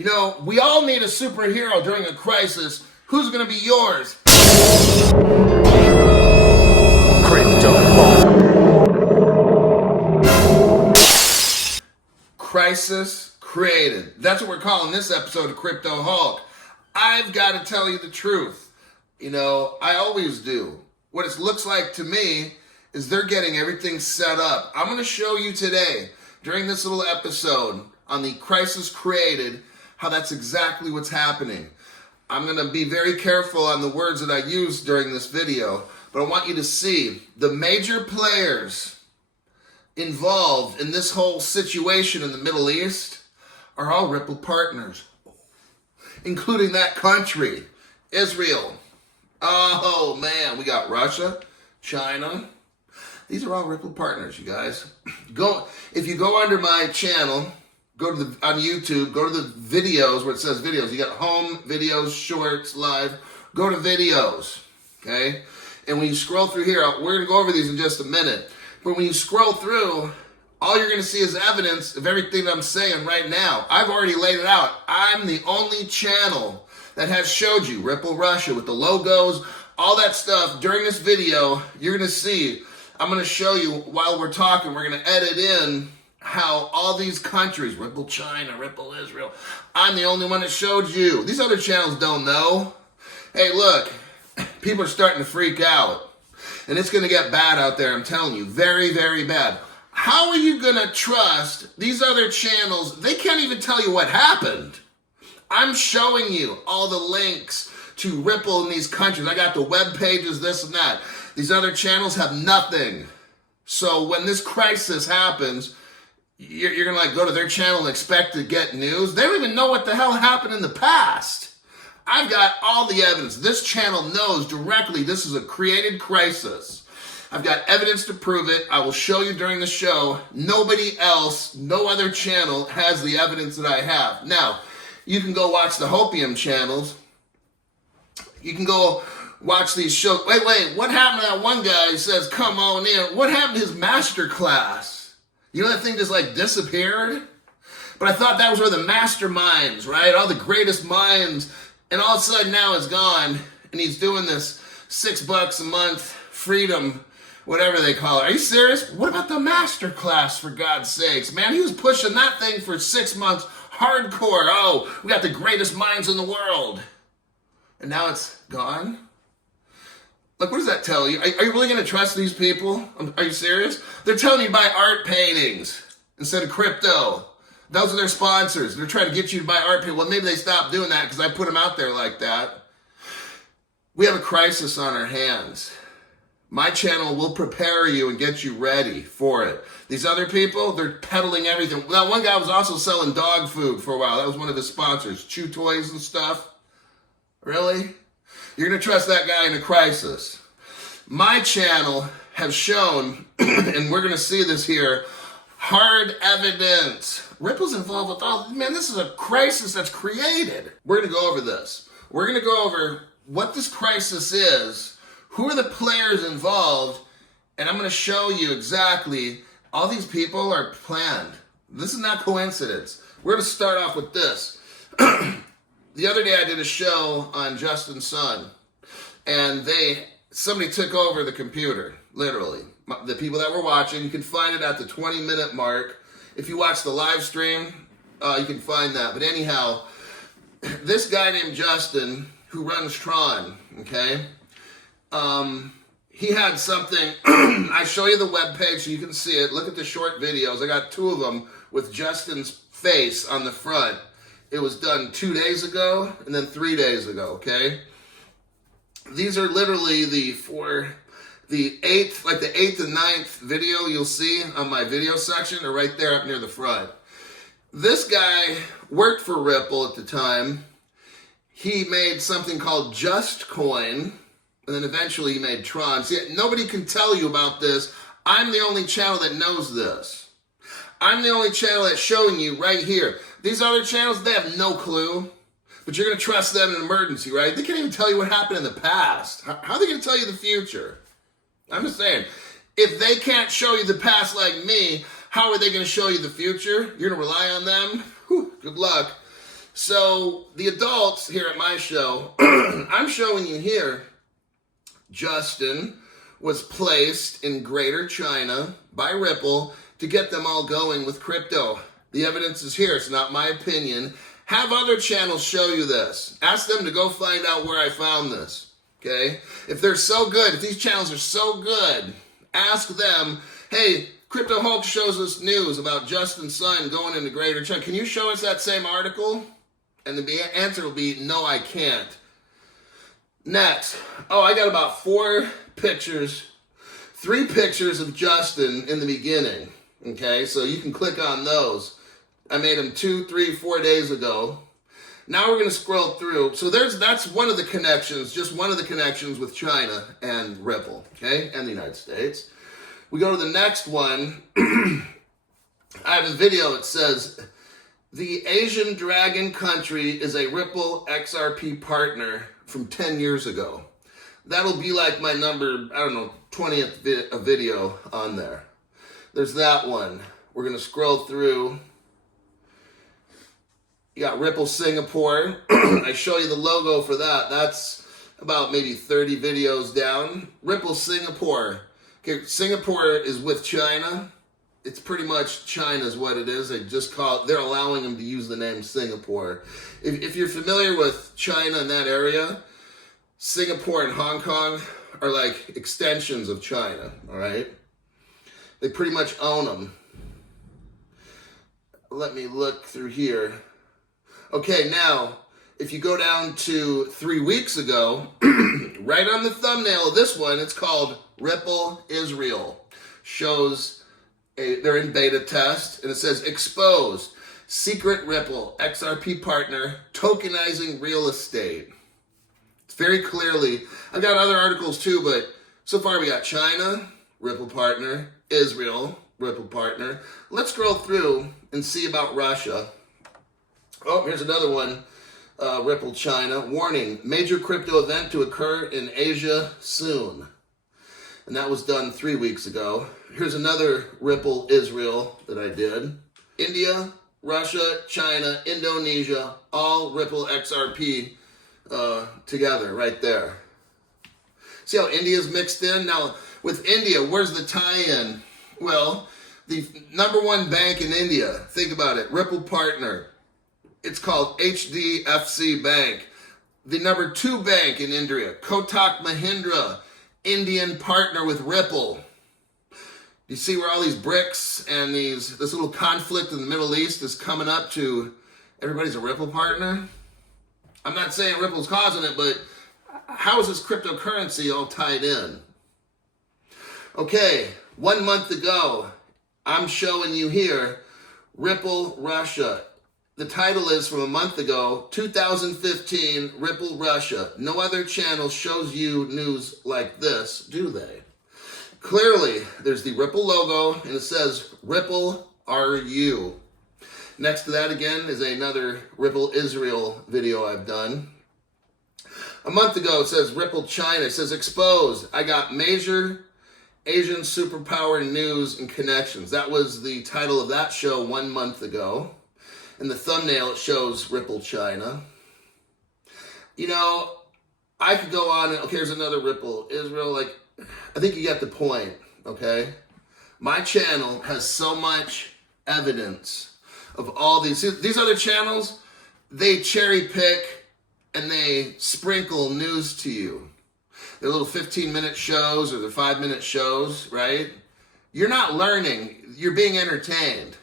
You know, we all need a superhero during a crisis. Who's gonna be yours? Crytpo Hulk. Crisis created. That's what we're calling this episode of Crypto Hulk. I've got to tell you the truth. You know, I always do. What it looks like to me is they're getting everything set up. I'm going to show you today, during this little episode on the crisis created, how that's exactly what's happening. I'm going to be very careful on the words that I use during this video, but I want you to see the major players involved in this whole situation in the Middle East are all Ripple partners, including that country, Israel. Oh man, we got Russia, China. These are all Ripple partners, you guys. If you go under my channel, go to on YouTube, go to the videos where it says videos. You got home, videos, shorts, live. Go to videos, okay? And when you scroll through here, we're gonna go over these in just a minute. But when you scroll through, all you're gonna see is evidence of everything that I'm saying right now. I've already laid it out. I'm the only channel that has showed you Ripple Russia with the logos, all that stuff. During this video, you're gonna see, I'm gonna show you while we're talking, we're gonna edit in how all these countries, Ripple China, Ripple Israel, I'm the only one that showed you. These other channels don't know. Hey, look, people are starting to freak out. And it's going to get bad out there, I'm telling you. Very, very bad. How are you going to trust these other channels? They can't even tell you what happened. I'm showing you all the links to Ripple in these countries. I got the web pages, this and that. These other channels have nothing. So when this crisis happens, you're going to like go to their channel and expect to get news. They don't even know what the hell happened in the past. I've got all the evidence. This channel knows directly this is a created crisis. I've got evidence to prove it. I will show you during the show. Nobody else, no other channel has the evidence that I have. Now, you can go watch the Hopium channels. You can go watch these shows. Wait, what happened to that one guy who says, come on in? What happened to his master class? You know that thing just like disappeared? But I thought that was where the masterminds, right? All the greatest minds. And all of a sudden now it's gone, and he's doing this $6 a month freedom, whatever they call it. Are you serious? What about the master class, for God's sakes? Man, he was pushing that thing for 6 months, hardcore. Oh, we got the greatest minds in the world. And now it's gone? Like, what does that tell you? Are you really going to trust these people? Are you serious? They're telling you to buy art paintings instead of crypto. Those are their sponsors. They're trying to get you to buy art paintings. Well, maybe they stopped doing that because I put them out there like that. We have a crisis on our hands. My channel will prepare you and get you ready for it. These other people, they're peddling everything. Now, one guy was also selling dog food for a while. That was one of his sponsors. Chew toys and stuff. Really? You're going to trust that guy in a crisis. My channel has shown, and we're going to see this here, hard evidence. Ripple's involved with all, man, this is a crisis that's created. We're going to go over this. We're going to go over what this crisis is, who are the players involved, and I'm going to show you exactly, all these people are planned. This is not coincidence. We're going to start off with this. The other day I did a show on Justin's son, and somebody took over the computer, literally. The people that were watching, you can find it at the 20-minute mark. If you watch the live stream, you can find that. But anyhow, this guy named Justin, who runs Tron, okay, he had something. I show you the webpage so you can see it. Look at the short videos. I got 2 of them with Justin's face on the front. It was done 2 days ago and then 3 days ago, okay? These are literally the 8th and 9th video you'll see on my video section are right there up near the front. This guy worked for Ripple at the time. He made something called Just Coin, and then eventually he made Tron. See, nobody can tell you about this. I'm the only channel that knows this. I'm the only channel that's showing you right here. These other channels, they have no clue. But you're going to trust them in an emergency, right? They can't even tell you what happened in the past. How are they going to tell you the future? I'm just saying, if they can't show you the past like me, how are they going to show you the future? You're going to rely on them? Whew, good luck. So the adults here at my show, I'm showing you here, Justin was placed in Greater China by Ripple to get them all going with crypto. The evidence is here. It's not my opinion. Have other channels show you this. Ask them to go find out where I found this. Okay? If they're so good, if these channels are so good, ask them, hey, Crypto Hulk shows us news about Justin's son going into Greater China. Can you show us that same article? And the answer will be, no, I can't. Next. Oh, I got about 3 pictures of Justin in the beginning. Okay, so you can click on those. I made them 2, 3, 4 days ago. Now we're going to scroll through. So that's one of the connections, just one of the connections with China and Ripple, okay, and the United States. We go to the next one. I have a video that says, the Asian Dragon country is a Ripple XRP partner from 10 years ago. That'll be like my number, 20th video on there. There's that one. We're going to scroll through. You got Ripple Singapore. I show you the logo for that. That's about maybe 30 videos down. Ripple Singapore. Okay, Singapore is with China. It's pretty much China is what it is. They're allowing them to use the name Singapore. If you're familiar with China and that area, Singapore and Hong Kong are like extensions of China, all right? They pretty much own them. Let me look through here. Okay, now, if you go down to 3 weeks ago, right on the thumbnail of this one, it's called Ripple Israel. Shows they're in beta test, and it says exposed, secret Ripple, XRP partner, tokenizing real estate. It's very clearly, I've got other articles too, but so far we got China, Ripple partner, Israel, Ripple partner. Let's scroll through and see about Russia. Oh, here's another one. Ripple China. Warning, major crypto event to occur in Asia soon. And that was done 3 weeks ago. Here's another Ripple Israel that I did. India, Russia, China, Indonesia, all Ripple XRP together right there. See how India's mixed in? Now, with India, where's the tie-in? Well, the number 1 bank in India, think about it, Ripple partner. It's called HDFC Bank. The number 2 bank in India, Kotak Mahindra, Indian partner with Ripple. You see where all these BRICS and this little conflict in the Middle East is coming up to everybody's a Ripple partner? I'm not saying Ripple's causing it, but how is this cryptocurrency all tied in? Okay, 1 month ago, I'm showing you here, Ripple Russia. The title is from a month ago, 2015, Ripple Russia. No other channel shows you news like this, do they? Clearly, there's the Ripple logo, and it says, Ripple RU. Next to that, again, is another Ripple Israel video I've done. A month ago, it says Ripple China. It says exposed. I got major Asian superpower news and connections. That was the title of that show 1 month ago. In the thumbnail, it shows Ripple China. You know, I could go on. Okay, here's another Ripple Israel. Like, I think you get the point, okay? My channel has so much evidence of all these other channels. They cherry pick and they sprinkle news to you. They're little 15-minute shows or they're 5-minute shows, right? You're not learning. You're being entertained.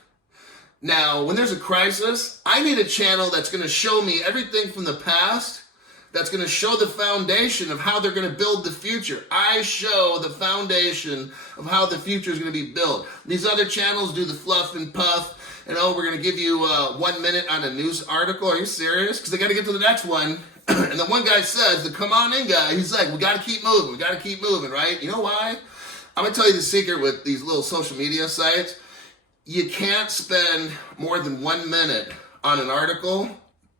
Now, when there's a crisis, I need a channel that's going to show me everything from the past, that's going to show the foundation of how they're going to build the future. I show the foundation of how the future is going to be built. These other channels do the fluff and puff, and we're going to give you 1 minute on a news article. Are you serious? Because they got to get to the next one. And the one guy says, the come on in guy, he's like, we got to keep moving. We got to keep moving, right? You know why? I'm going to tell you the secret with these little social media sites. You can't spend more than 1 minute on an article,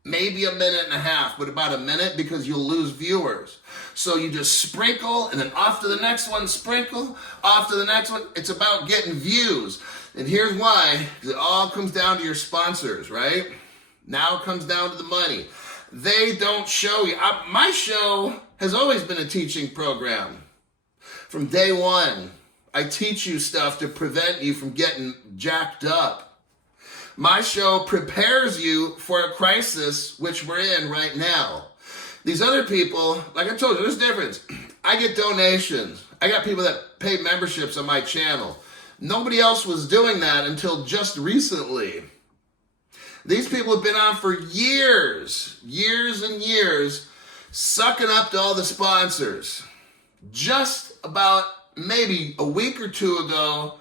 maybe a minute and a half, but about a minute because you'll lose viewers. So you just sprinkle and then off to the next one, sprinkle, off to the next one. It's about getting views. And here's why. It all comes down to your sponsors, right? Now it comes down to the money. They don't show you. My show has always been a teaching program. From day one, I teach you stuff to prevent you from getting jacked up. My show prepares you for a crisis, which we're in right now. These other people, like I told you, there's a difference. I get donations. I got people that pay memberships on my channel. Nobody else was doing that until just recently. These people have been on for years and years, sucking up to all the sponsors. Just about maybe a week or two ago,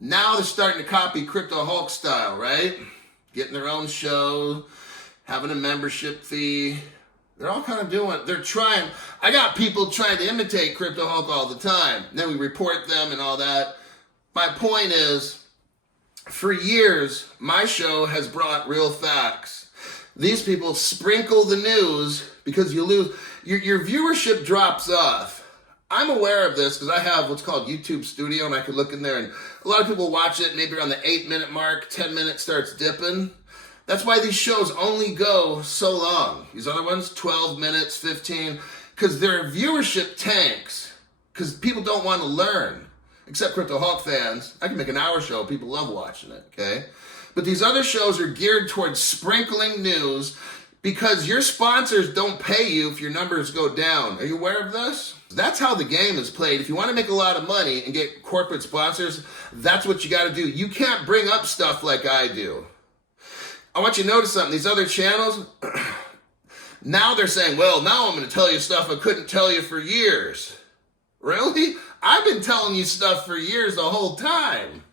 now they're starting to copy Crypto Hulk style, right? Getting their own show, having a membership fee. They're all kind of doing it. They're trying. I got people trying to imitate Crypto Hulk all the time. Then we report them and all that. My point is, for years, my show has brought real facts. These people sprinkle the news because you lose. Your viewership drops off. I'm aware of this because I have what's called YouTube Studio, and I can look in there, and a lot of people watch it maybe around the 8-minute mark, 10 minutes starts dipping. That's why these shows only go so long. These other ones, 12 minutes, 15, because their viewership tanks, because people don't want to learn. Except Crypto Hulk fans. I can make an hour show. People love watching it, okay? But these other shows are geared towards sprinkling news because your sponsors don't pay you if your numbers go down. Are you aware of this? That's how the game is played. If you want to make a lot of money and get corporate sponsors, that's what you got to do. You can't bring up stuff like I do. I want you to notice something. These other channels, now they're saying, well, now I'm going to tell you stuff I couldn't tell you for years. Really? I've been telling you stuff for years the whole time.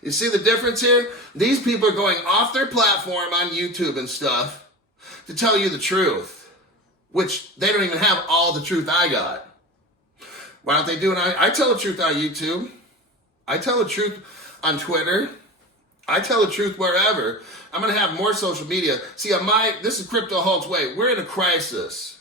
You see the difference here? These people are going off their platform on YouTube and stuff to tell you the truth, which they don't even have all the truth I got. Why don't they do it? I tell the truth on YouTube. I tell the truth on Twitter. I tell the truth wherever. I'm going to have more social media. See, this is Crypto Hulk's way. We're in a crisis.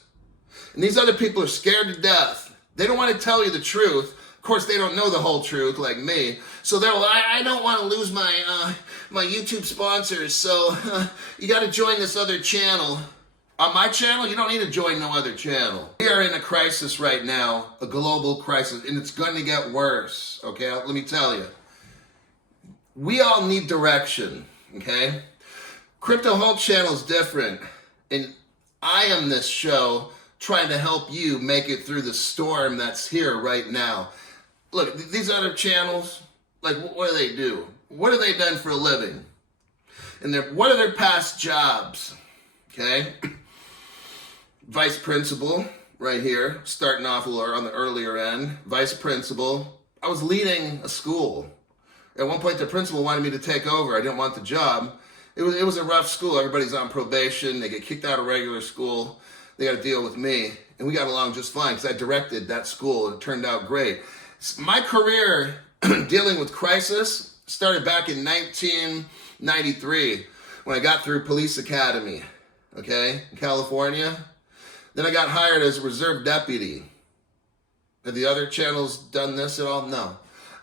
And these other people are scared to death. They don't want to tell you the truth. Of course, they don't know the whole truth like me. So they're like, I don't want to lose my YouTube sponsors, so you got to join this other channel. On my channel, you don't need to join no other channel. We are in a crisis right now, a global crisis, and it's going to get worse, okay? Let me tell you. We all need direction, okay? Crypto Hulk Channel is different, and I am this show trying to help you make it through the storm that's here right now. Look, these other channels, like, what do they do? What have they done for a living? And what are their past jobs? Okay? Vice principal, right here, starting off on the earlier end. Vice principal. I was leading a school. At one point, the principal wanted me to take over. I didn't want the job. It was a rough school. Everybody's on probation. They get kicked out of regular school. They got to deal with me. And we got along just fine because I directed that school and it turned out great. My career dealing with crisis started back in 1993 when I got through police academy, okay, in California. Then I got hired as a reserve deputy. Have the other channels done this at all? No.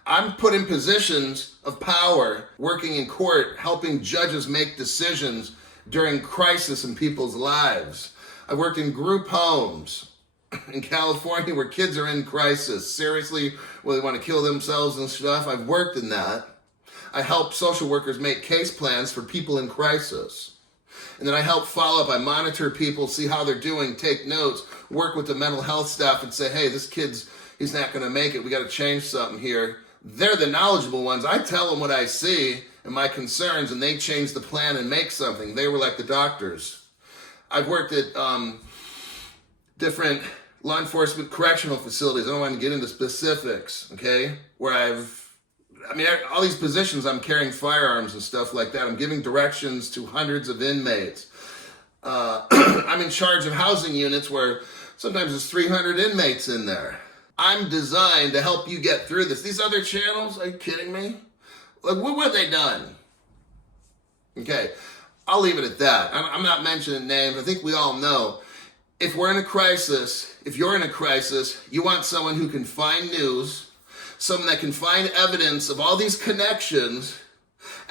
I'm put in positions of power, working in court, helping judges make decisions during crisis in people's lives. I worked in group homes in California where kids are in crisis, seriously, where they want to kill themselves and stuff. I've worked in that. I help social workers make case plans for people in crisis. And then I help follow up. I monitor people, see how they're doing, take notes, work with the mental health staff and say, hey, this kid's, he's not going to make it. We got to change something here. They're the knowledgeable ones. I tell them what I see and my concerns, and they change the plan and make something. They were like the doctors. I've worked at different law enforcement correctional facilities. I don't want to get into specifics, okay? Where all these positions, I'm carrying firearms and stuff like that. I'm giving directions to hundreds of inmates. I'm in charge of housing units where sometimes there's 300 inmates in there. I'm designed to help you get through this. These other channels, are you kidding me? Like, what have they done? Okay, I'll leave it at that. I'm not mentioning names. I think we all know. If we're in a crisis, if you're in a crisis, you want someone who can find news, someone that can find evidence of all these connections,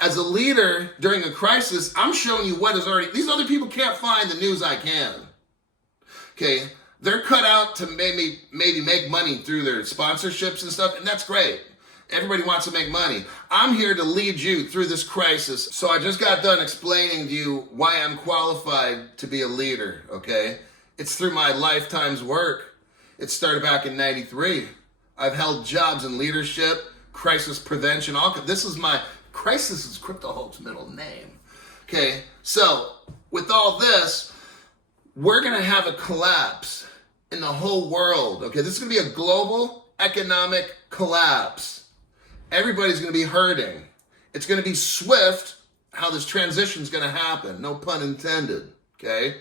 As a leader during a crisis, I'm showing you what is already, these other people can't find the news I can. Okay, they're cut out to maybe make money through their sponsorships and stuff, and that's great. Everybody wants to make money. I'm here to lead you through this crisis. So I just got done explaining to you why I'm qualified to be a leader, okay? It's through my lifetime's work. It started back in '93. I've held jobs in leadership, crisis prevention, this is my, Crisis is Crypto Hulk's middle name. Okay, so with all this, we're gonna have a collapse in the whole world, okay? This is gonna be a global economic collapse. Everybody's gonna be hurting. It's gonna be swift how this transition is gonna happen, no pun intended, okay?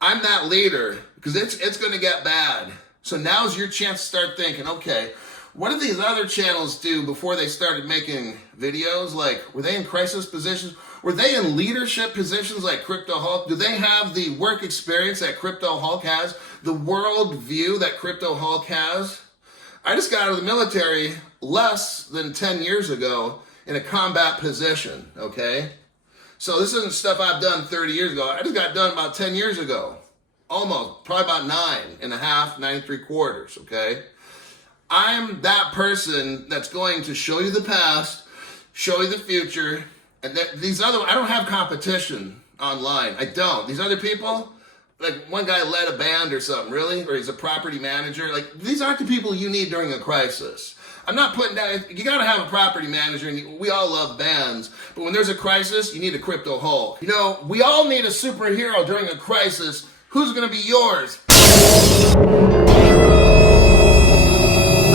I'm that leader because it's gonna get bad. So now's your chance to start thinking, okay, what did these other channels do before they started making videos? Like, were they in crisis positions? Were they in leadership positions like Crypto Hulk? Do they have the work experience that Crypto Hulk has? The world view that Crypto Hulk has? I just got out of the military less than 10 years ago in a combat position, okay? So this isn't stuff I've done 30 years ago. I just got done about 10 years ago. Almost, probably about 9.5, 9.75, okay? I'm that person that's going to show you the past, show you the future, and these other, I don't have competition online. I don't. These other people, like one guy led a band or something, really? Or he's a property manager. Like, these aren't the people you need during a crisis. I'm not putting down, you gotta have a property manager, and we all love bands, but when there's a crisis, you need a Crypto Hulk. You know, we all need a superhero during a crisis. Who's gonna be yours?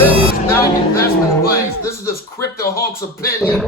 This is not investment advice. This is just Crypto Hulk's opinion.